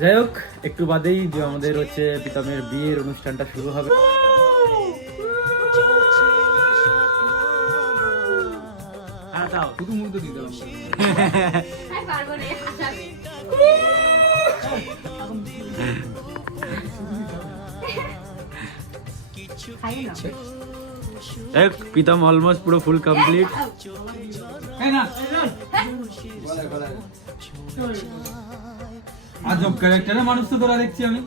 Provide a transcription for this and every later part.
যাই হোক একটু বাদেই যে আমাদের হচ্ছে প্রীতমের বিয়ের অনুষ্ঠানটা শুরু হবে। হ্যাঁ না না যাই হোক প্রীতম অলমোস্ট পুরো ফুল কমপ্লিট আজব ক্যারেক্টারের মানুষ তো তোরা দেখছি আমি।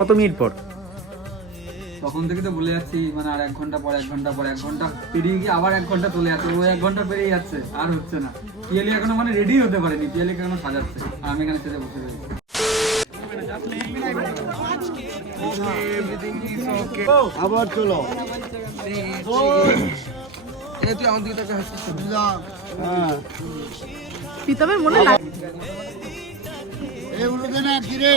কত মিনিট পর? তখন থেকে তো বলে যাচ্ছি মানে আর এক ঘণ্টা পর এক ঘণ্টা পর এক ঘণ্টা পেরিয়ে গিয়ে আবার এক ঘণ্টা চলে যাচ্ছে। ওই এক ঘণ্টা পেরিয়ে যাচ্ছে আর হচ্ছে না। পিয়ালি এখনও মানে রেডি হতে পারেনি পিয়ালিকে এখনও সাজাচ্ছে। আর আমি এখানে সেজে বসে রয়েছি আবার চলো। হ্যাঁ প্রীতমের মনে লাগে উঠবে না কিরে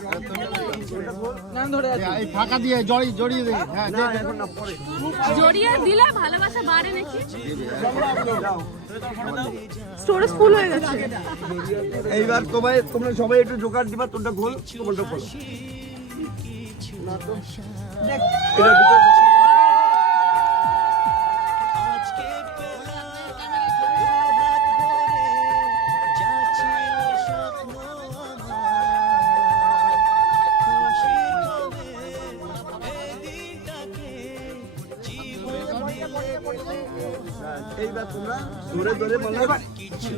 এই ফাঁকা দিয়ে জড়িয়ে হ্যাঁ। জড়িয়ে দিলে ভালোবাসা বাড়ে নাকি? স্টোরেজ ফুল হয়ে গেছে। এইবার তোমায় তোমরা সবাই একটু জোগাড় দিবা তোমরা খোল তোমরা ভিতরে- এইবার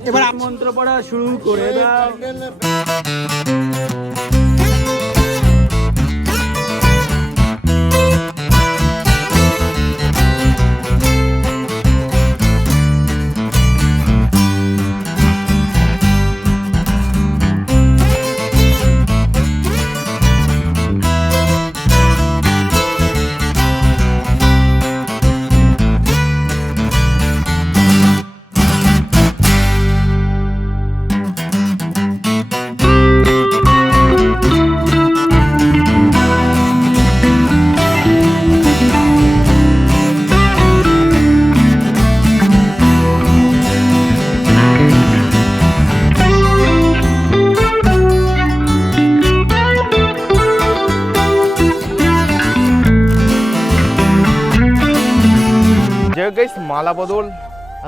এবার মন্ত্র পড়া শুরু করে দাও। গাইস মালা বদল।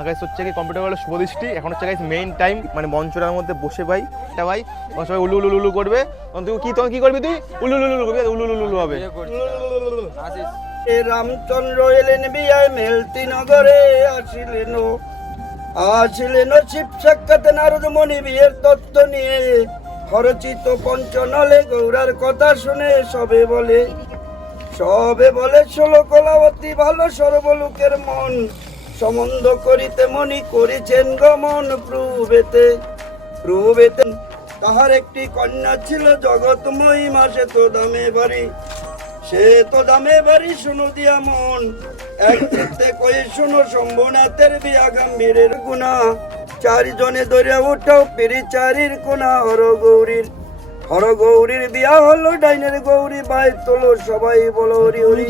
গাইস হচ্ছে কি কম্পিউটার হলো শুভদৃষ্টি। এখন হচ্ছে গাইস মেইন টাইম মানে মঞ্চটার মধ্যে বসে ভাই। এটা ভাই তখন সবাই উলু উলু করবে। তখন তুই কি, তখন কি করবি তুই? উলু উলু করবি, উলু উলু হবে। রামচন্দ্র এলেন বিয়ায় মেলতি নগরে আসিলেন আসিলেন শিব সাক্ষাৎ নারদ মণি বিয়ের তত্ত্ব নিয়ে। খরচিত পঞ্চনলে গৌরার কথা শুনে সবে বলে। সবে বলে ষোলো কলাবতী ভালো সর্বলোকের মন। সম্বন্ধ করিতে মনি করিছেন গমন প্রুবেতে প্রভেতে তাহার একটি কন্যা ছিল জগৎময়ী মাসে তো দামে বাড়ি। সে তো দামে বাড়ি, শুনো দিয়া মন। এক চিত্তে কয়ে, শুনো শম্ভুনাথের বিয়া গম্ভীরের গুণা। চারিজনে ধরে উঠাও পিড়ি চারির কোনা হর গৌরীর হর গৌরীর বিয়া হলো ডাইনের গৌরী বাই তোলো সবাই বলো হরি হরি।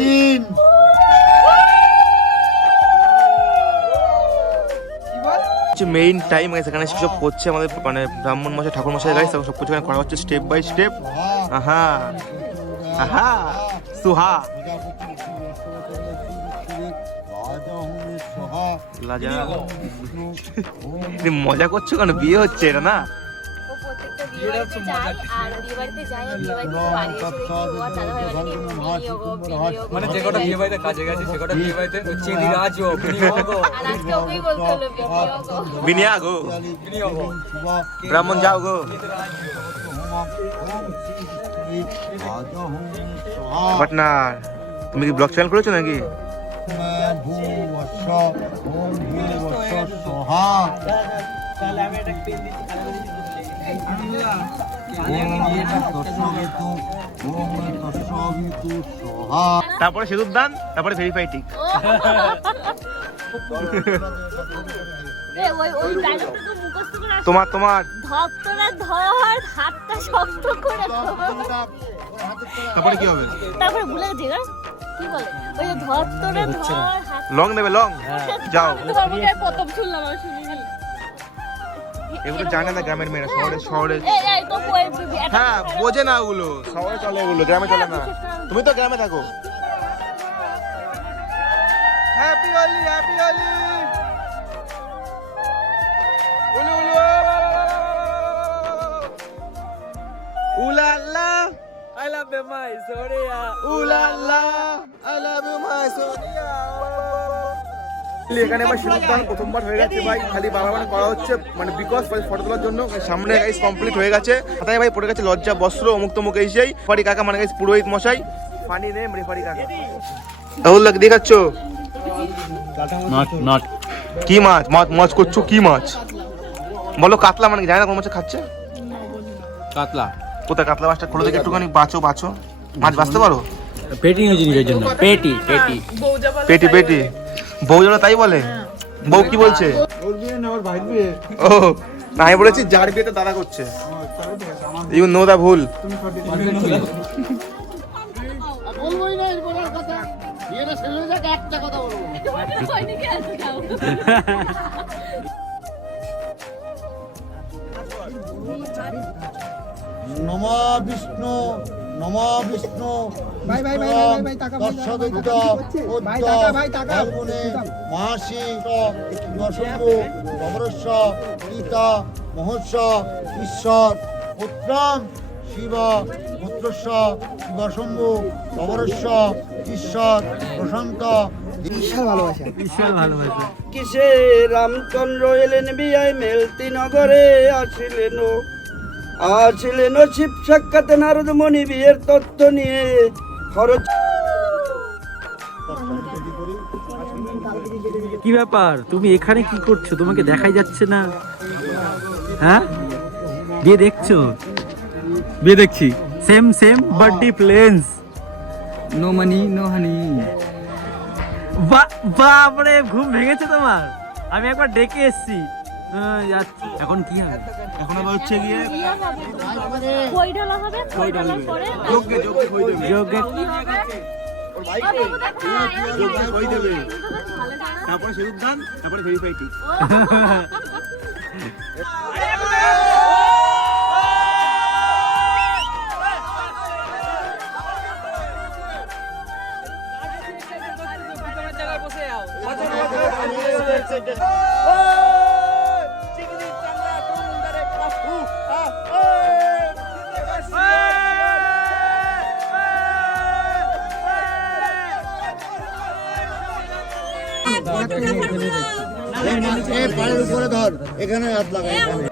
হচ্ছে মেইন টাইম গাইস এখানে সব করছে আমাদের মানে ব্রাহ্মণ মশাই ঠাকুর মশাই গাইস সব কিছু এখানে করা হচ্ছে স্টেপ বাই স্টেপ আহা। আহা। সুহা। মজা করছ কেন? বিয়ে হচ্ছে এটা না? বিয়ে বাড়িতে যায় আর বিয়ে বাড়িতে যায় আর বিয়ে বাড়িতে বাড়ি এসে দেখি ও আর দাদা ভাই বাড়ি বিনিয়োগ বিনিয়োগ মানে যে কটা বিয়ে বাড়িতে কাজে গেছে সে কটা বিয়ে বাড়িতে চেদি রাজ ও বিনিয়োগ ও, আর আজকে ওকেই বলতে হলো বিনিয়োগ বিনিয়া গো। ব্রাহ্মণ যাও গো পার্টনার তুমি কি ব্লগ চ্যানেল করেছ নাকি দান তারপরে ভেরিফাই টিক এ, ওই ওই ডায়লগটা তো মুখস্থ করে আসো। তোমার তোমার ভক্তরা ধর হাতটা শক্ত করে তারপরে কি হবে? তারপরে ভুলে গেছি কি বলে? ওই ধর তোরা ধর লং নেবে লং। যাও। প্রথম শুনলাম আমি এগুলো জানে না গ্রামের মেয়েরা শহরে শহরে হ্যাঁ বোঝে না ওগুলো। শহরে চলে ওগুলো গ্রামে চলে না। তুমি তো গ্রামে থাকো। হ্যাপি হোলি হ্যাপি হোলি উলু উলু উলালা I love you, my Soria. উলালা I love you my Sonia এখানে আমার সিঁদুরদান প্রথমবার হয়ে গেছে ভাই। খালি বাবা মানে করা হচ্ছে মানে বিকজ ফটো তোলার জন্য। সামনে গাইস কমপ্লিট হয়ে গেছে। তাই ভাই পড়ে গেছে লজ্জা বস্ত্র অমুক তমুক এই সেই। ফাড়ি কাকা মানে গাইস পুরোহিত মশাই। ফানি নেম রেফারি কাকা। রাহুল লাগ দেখাচ্ছ? নট নট কি মাছ? মাছ মাছ করছ? কি মাছ? বলো কাতলা মানে জানি না কোন মাছ খাচ্ছে। কাতলা। কোথায় কাতলা মাছটা? খুলে দেখে একটুখানি। বাঁচো বাঁচো। মাছ বাঁচতে পারো? পেটি নিজের জন্য। পেটি পেটি। পেটি পেটি। বউ যেন তাই বলে? বউ কি বলছে? ও আমি বলেছি, যার বিয়েতে দাদা করছে। ইউ নো দা ভুল। নমা বিষ্ণু। নমা বিষ্ণু দর্শদিত্য ফাল্গুনে মহাশি নশম্ভু নবরস্য গীতা মহর্ষ ঈশ্বর পুত্রাম শিব পুত্রস্য শিবশম্ভু নবরস্য ঈশ্বর প্রশান্ত। বিশাল ভালোবাসা। কিসে রামচন্দ্র এলেন বিয়ায় মেলতি নগরে আসিলেন আসিলেন শিব সাক্ষাৎ নারদ মণি বিয়ের তত্ত্ব নিয়ে খরচ কি ব্যাপার? তুমি এখানে কি করছ? তোমাকে দেখাই যাচ্ছে না। হ্যাঁ? বিয়ে দেখছ? বিয়ে দেখছি। Same same birthday plans No money, no honey. বাপরে ঘুম ভেঙেছে তোমার। আমি একবার ডেকে এসেছি। এখন কি হবে এখন আবার হচ্ছে গিয়ে কই ঢালা হবে কই ঢালার পরে যোগ্যে যোগ্যে কি হবে তারপরে সেরুর দান তারপরে ভেরিফাই ঠিক পায়ের উপরে ধর এখানে হাত লাগা এখানে